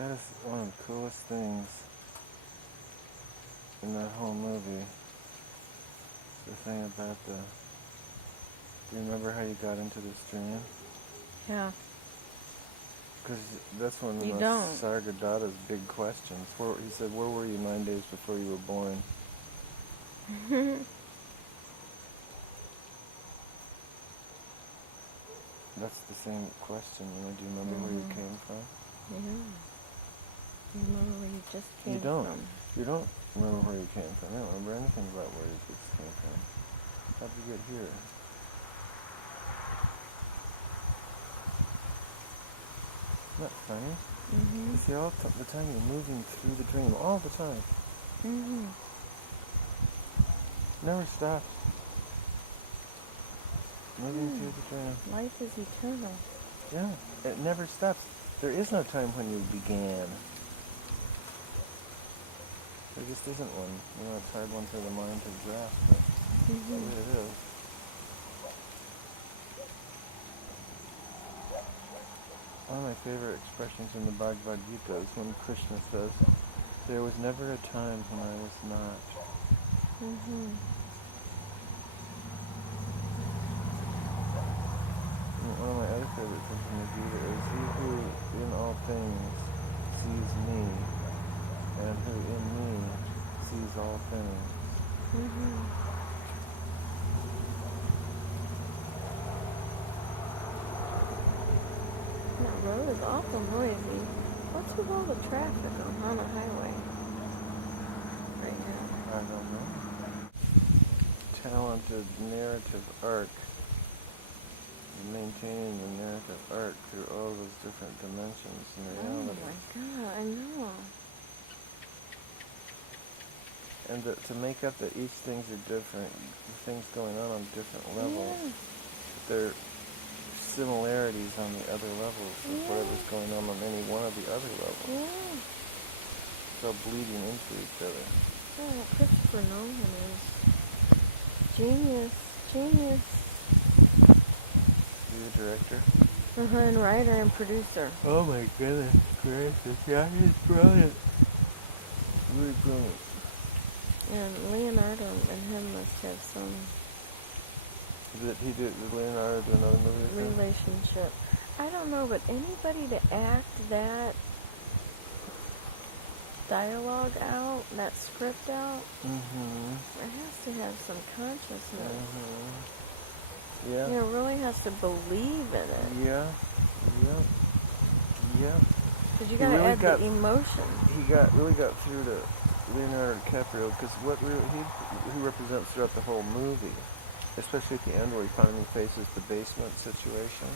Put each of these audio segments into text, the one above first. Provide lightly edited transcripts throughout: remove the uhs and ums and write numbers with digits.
That is one of the coolest things in that whole movie. The thing about do you remember how you got into this dream? Yeah. Because that's one of the most Sargadatta's big questions. He said, where were you 9 days before you were born? That's the same question, do you remember where you came from? Yeah. You remember where you just came You don't. from. You don't remember where you came from. You don't remember anything about where you just came from. How'd you get here? Isn't that funny? You see, all the time you're moving through the dream, all the time. Never stops. Moving through the dream. Life is eternal. Yeah, it never stops. There is no time when you began. There just isn't one. It's hard one for the mind to grasp, but that's the way it is. One of my favorite expressions in the Bhagavad Gita is when Krishna says, there was never a time when I was not. One of my other favorite things in the Gita is, he who in all things sees me, and who in me sees all things. That road is awful noisy. What's with all the traffic on the highway right now? I don't know. Talented narrative arc. Maintaining the narrative arc through all those different dimensions in reality. Oh my God, I know. And to make up that each things are different, the things going on different levels. Yeah. There are similarities on the other levels of whatever's going on any one of the other levels. Yeah. It's all bleeding into each other. Yeah, Christopher Nolan is genius. He's the director? And writer and producer. Oh my goodness gracious. Yeah, he's brilliant. Really brilliant. And Leonardo and him must have some Did Leonardo do another movie? Relationship. I don't know, but anybody to act that dialogue out, that script out, there has to have some consciousness. Yeah. Really has to believe in it. Yeah. Because you got to add the emotion. He really got through to Leonardo DiCaprio, because what he represents throughout the whole movie, especially at the end where he finally faces the basement situation,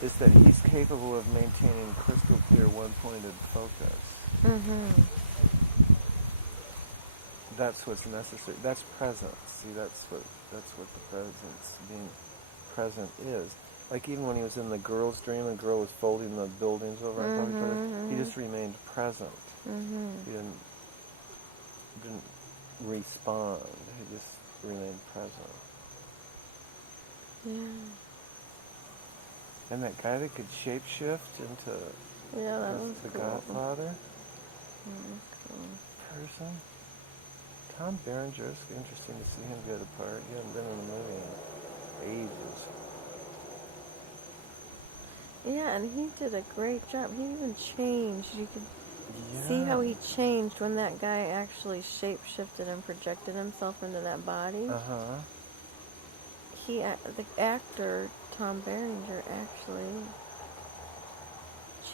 is that he's capable of maintaining crystal clear one-pointed focus. That's what's necessary. That's presence. See, that's what the presence, being present, is. Like even when he was in the girl's dream, the girl was folding the buildings over on top of each other. He just remained present. He didn't respond. He just remained present. Yeah. And that guy that could shapeshift into the cool. Godfather Cool. person. Tom Berenger, it's interesting to see him get a part. He hasn't been in a movie in ages. Yeah, and he did a great job. He even changed. You could see how he changed when that guy actually shape-shifted and projected himself into that body. The actor, Tom Berenger, actually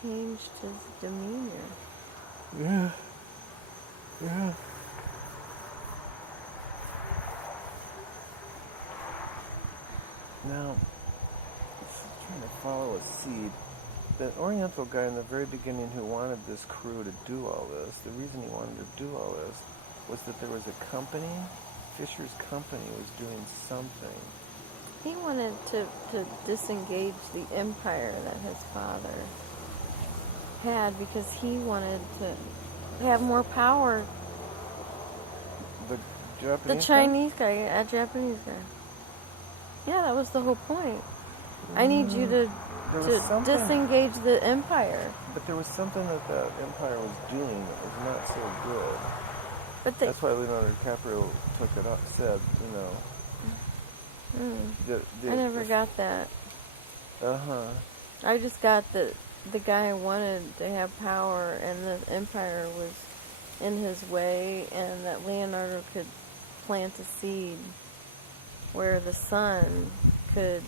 changed his demeanor. Yeah. Now, trying to follow a seed. The Oriental guy in the very beginning who wanted this crew to do all this, the reason he wanted to do all this was that there was a company, Fisher's company was doing something. He wanted to disengage the empire that his father had because he wanted to have more power. The Japanese The Chinese guy, a Japanese guy. Yeah, that was the whole point. I need you to there was to something, disengage the empire. but there was something that empire was doing that was not so good. But That's why Leonardo DiCaprio took it up, said, I never got that. Uh-huh. I just got that the guy wanted to have power and the empire was in his way, and that Leonardo could plant a seed where the sun could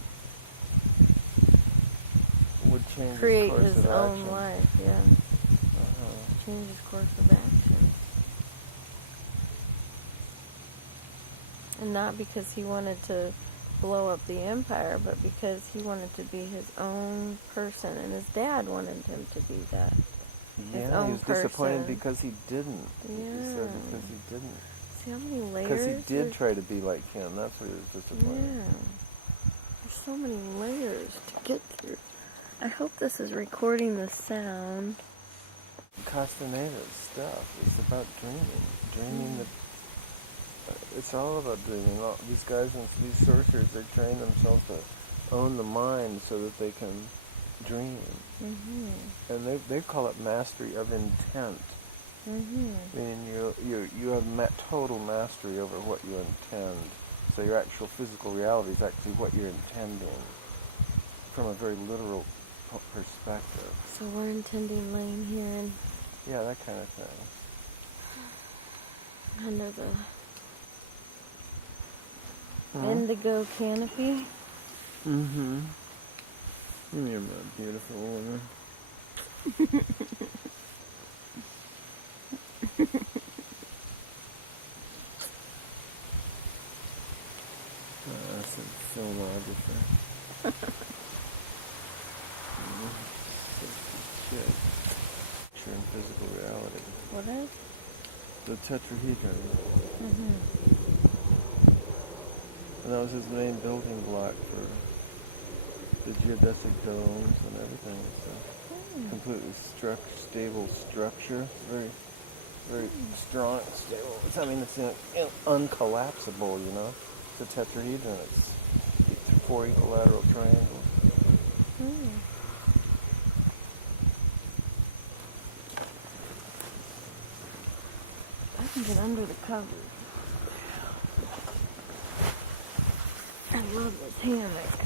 Would change create his course his of own action. life, yeah. Uh-huh. Change his course of action. And not because he wanted to blow up the empire, but because he wanted to be his own person, and his dad wanted him to be that. His Yeah, own he was disappointed person. because he didn't. He said Yeah. because he didn't. See how many layers? Because he did try to be like him. That's what he was disappointed. Yeah. There's so many layers to get through. I hope this is recording the sound. Castaneda's stuff is about dreaming. Dreaming that. It's all about dreaming. These guys and these sorcerers, they train themselves to own the mind so that they can dream. Mm-hmm. And they call it mastery of intent. Mm-hmm. Meaning you have total mastery over what you intend. So your actual physical reality is actually what you're intending from a very literal perspective. So we're intending laying here and Yeah, that kind of thing. under the indigo canopy. Mm-hmm. You're my beautiful woman. That's a filmographer. Shit. True in physical reality. What is? The tetrahedron. Mm-hmm. And that was his main building block for the geodesic domes and everything. So completely stable structure. Very, very strong, stable. I mean, it's uncollapsible, you know. It's a tetrahedron. It's 4 equilateral triangles. I can get under the covers. I love this hammock.